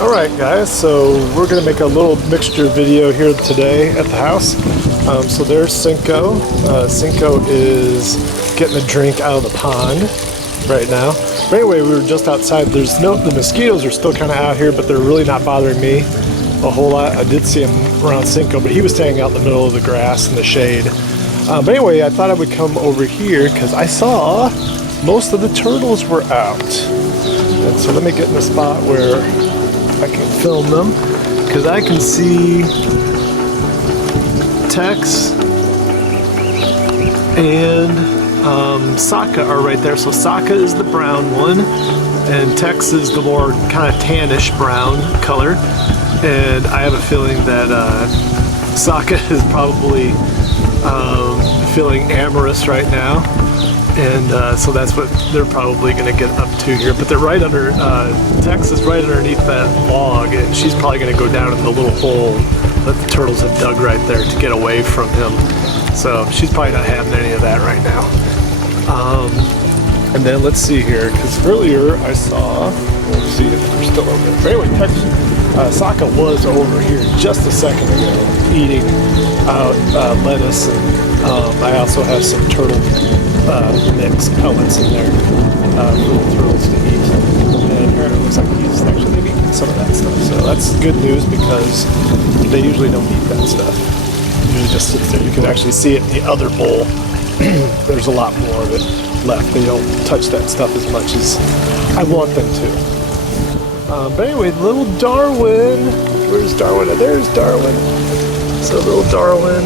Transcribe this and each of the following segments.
Alright guys, so we're going to make a little mixture video here today at the house. So there's Cinco. Cinco is getting a drink out of the pond right now. But anyway, we were just outside. The mosquitoes are still kind of out here, but they're really not bothering me a whole lot. I did see him around Cinco, but he was staying out in the middle of the grass in the shade. But anyway, I thought I would come over here because I saw most of the turtles were out. And so let me get in a spot where I can film them, because I can see Tex and Sokka are right there. So Sokka is the brown one, and Tex is the more kind of tannish brown color. And I have a feeling that Sokka is probably feeling amorous right now. And so that's what they're probably going to get up to here. But they're right under, Tex is right underneath that log, and she's probably going to go down in the little hole that the turtles have dug right there to get away from him. So she's probably not having any of that right now. And then let's see here, because earlier I saw, let's see if they're still over there. But anyway, Tex, Sokka was over here just a second ago eating lettuce, and I also have some turtle mix pellets in there for the turtles to eat. And apparently it looks like he's actually eating some of that stuff. So that's good news, because they usually don't eat that stuff. It usually just sits there. You can actually see it in the other bowl. There's a lot more of it left. They don't touch that stuff as much as I want them to. But anyway, little Darwin. Where's Darwin? There's Darwin. So little Darwin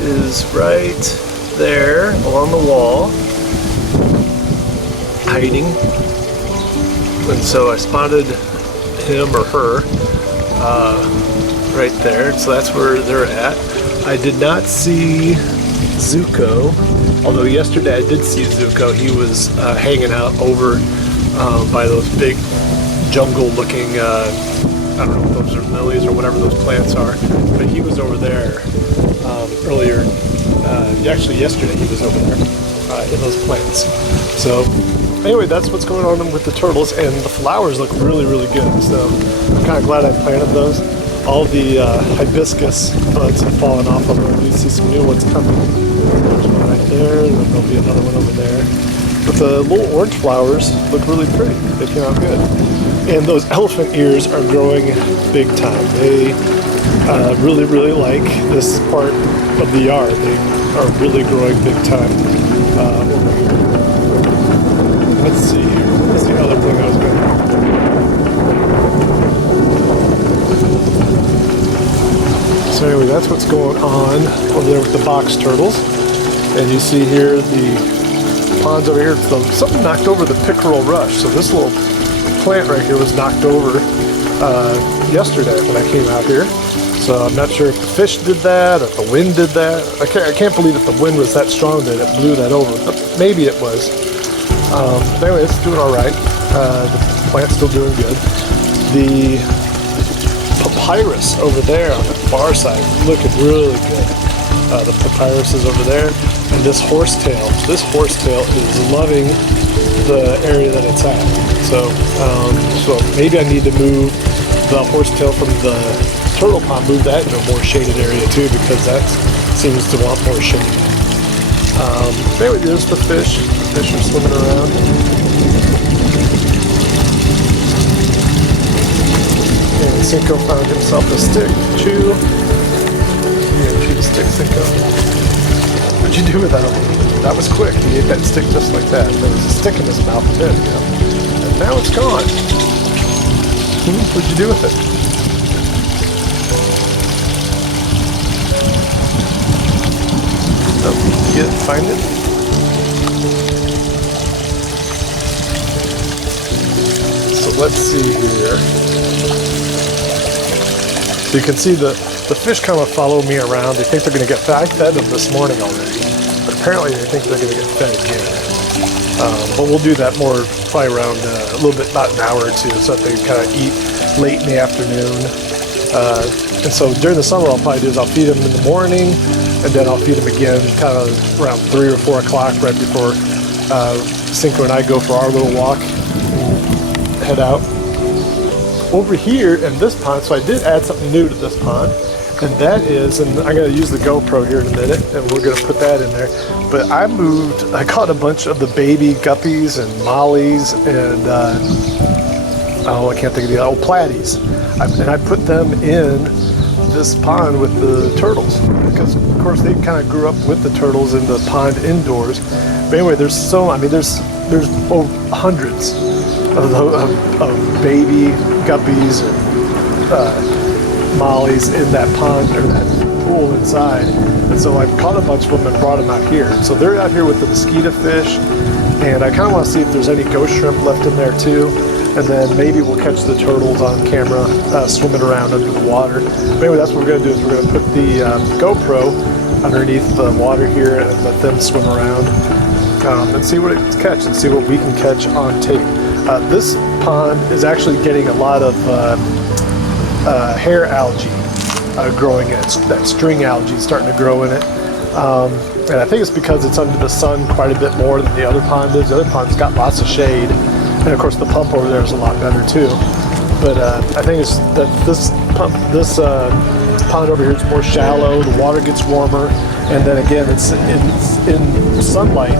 is right there along the wall, hiding. And so I spotted him or her right there. So that's where they're at. I did not see Zuko, although yesterday I did see Zuko. He was hanging out over by those big jungle-looking, I don't know if those are lilies or whatever those plants are, but he was over there earlier. Actually, yesterday he was over there in those plants. So anyway, that's what's going on with the turtles, and the flowers look really, really good. So I'm kind of glad I planted those. All the hibiscus buds have fallen off of them. You see some new ones coming. There's one right there, and then there'll be another one over there. But the little orange flowers look really pretty. They came out good. And those elephant ears are growing big time. They really, really like this part of the yard. They are really growing big time over here. Let's see here. What's the other thing I was going to... So anyway, that's what's going on over there with the box turtles. And you see here the ponds over here. So something knocked over the pickerel rush. So this little plant right here was knocked over yesterday when I came out here. So I'm not sure if the fish did that, or if the wind did that. I can't believe that the wind was that strong that it blew that over, but maybe it was. But anyway, it's doing all right. The plant's still doing good. The papyrus over there on the far side looking really good. The papyrus is over there, and this horsetail. This horsetail is loving the area that it's at. So maybe I need to move the horsetail from the turtle pond, move that into a more shaded area too, because that seems to want more shade. Anyway, there's the fish. The fish are swimming around. And Cinco found himself a stick to chew. Yeah, chew the stick, Cinco. What'd you do with that one? That was quick. He ate that stick just like that. There was a stick in his mouth too. And now it's gone. What'd you do with it? Find it. So let's see here. So you can see the fish kind of follow me around. They think they're going to get fed. I fed them this morning already, but apparently they think they're going to get fed again. But we'll do that more probably around a little bit, about an hour or two, so that they kind of eat late in the afternoon. And so during the summer, I'll probably do is I'll feed them in the morning, and then I'll feed them again kind of around 3 or 4 o'clock, right before Cinco and I go for our little walk and head out. Over here in this pond, so I did add something new to this pond, and that is, and I'm going to use the GoPro here in a minute, and we're going to put that in there. But I caught a bunch of the baby guppies and mollies and, oh, I can't think of the other, platies. And I put them in this pond with the turtles, because of course they kind of grew up with the turtles in the pond indoors. But anyway, there's hundreds of baby guppies and mollies in that pond or that pool inside, and so I've caught a bunch of them and brought them out here. So they're out here with the mosquito fish, and I kind of want to see if there's any ghost shrimp left in there too, and then maybe we'll catch the turtles on camera swimming around under the water. But anyway, that's what we're going to do, is we're going to put the GoPro underneath the water here and let them swim around and see what it catch and see what we can catch on tape. This pond is actually getting a lot of hair algae growing in it. That string algae is starting to grow in it. And I think it's because it's under the sun quite a bit more than the other pond is. The other pond's got lots of shade. And of course the pump over there is a lot better too. But I think it's that this pond over here is more shallow, the water gets warmer, and then again it's in sunlight.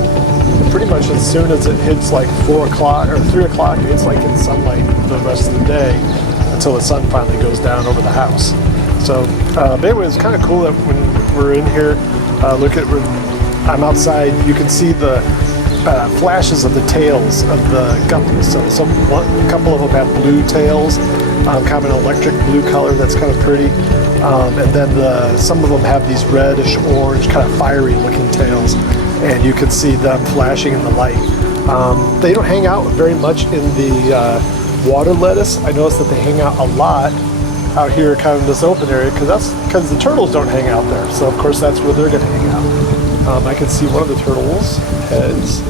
Pretty much as soon as it hits like 4 o'clock or 3 o'clock, it's like in sunlight the rest of the day until the sun finally goes down over the house. So, but anyway, it's kind of cool that when we're in here, look at when I'm outside, you can see the flashes of the tails of the guppies. So a couple of them have blue tails, kind of an electric blue color that's kind of pretty. And then some of them have these reddish orange, kind of fiery looking tails. And you can see them flashing in the light. They don't hang out very much in the water lettuce. I noticed that they hang out a lot out here kind of in this open area because the turtles don't hang out there. So of course that's where they're going to hang out. I can see one of the turtles' heads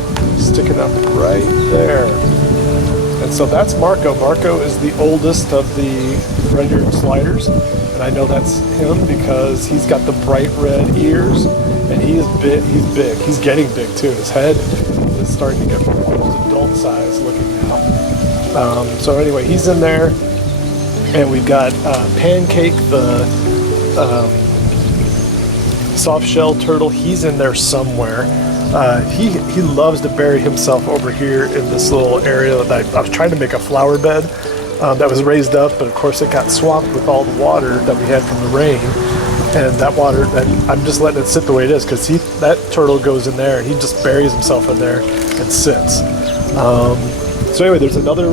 sticking up right there. And so that's Marco. Marco is the oldest of the red-eared sliders. And I know that's him because he's got the bright red ears. And he's big. He's getting big too. His head is starting to get almost adult size looking now. So anyway, he's in there, and we've got Pancake, the soft-shell turtle. He's in there somewhere. He loves to bury himself over here in this little area that I was trying to make a flower bed that was raised up, but of course it got swamped with all the water that we had from the rain. And that water, I'm just letting it sit the way it is, because that turtle goes in there and he just buries himself in there and sits. So anyway, there's another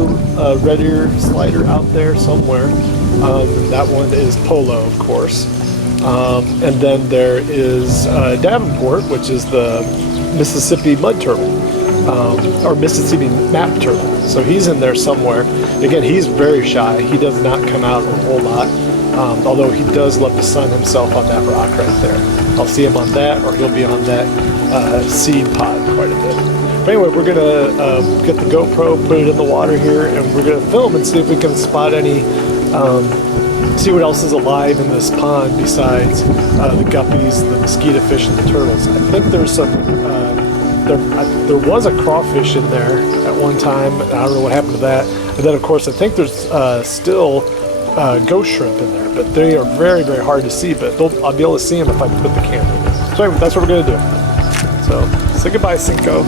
red ear slider out there somewhere. That one is Polo, of course. And then there is Davenport, which is the Mississippi mud turtle, or Mississippi map turtle. So he's in there somewhere. Again, he's very shy. He does not come out a whole lot. Although he does love to sun himself on that rock right there. I'll see him on that, or he'll be on that seed pod quite a bit. But anyway, we're going to get the GoPro, put it in the water here, and we're going to film and see if we can spot any, see what else is alive in this pond besides the guppies, the mosquito fish, and the turtles. I think there's some, there was a crawfish in there at one time. I don't know what happened to that. And then, of course, I think there's still ghost shrimp in there, but they are very, very hard to see, but I'll be able to see them if I put the camera in. So anyway, that's what we're going to do. So say goodbye, Cinco.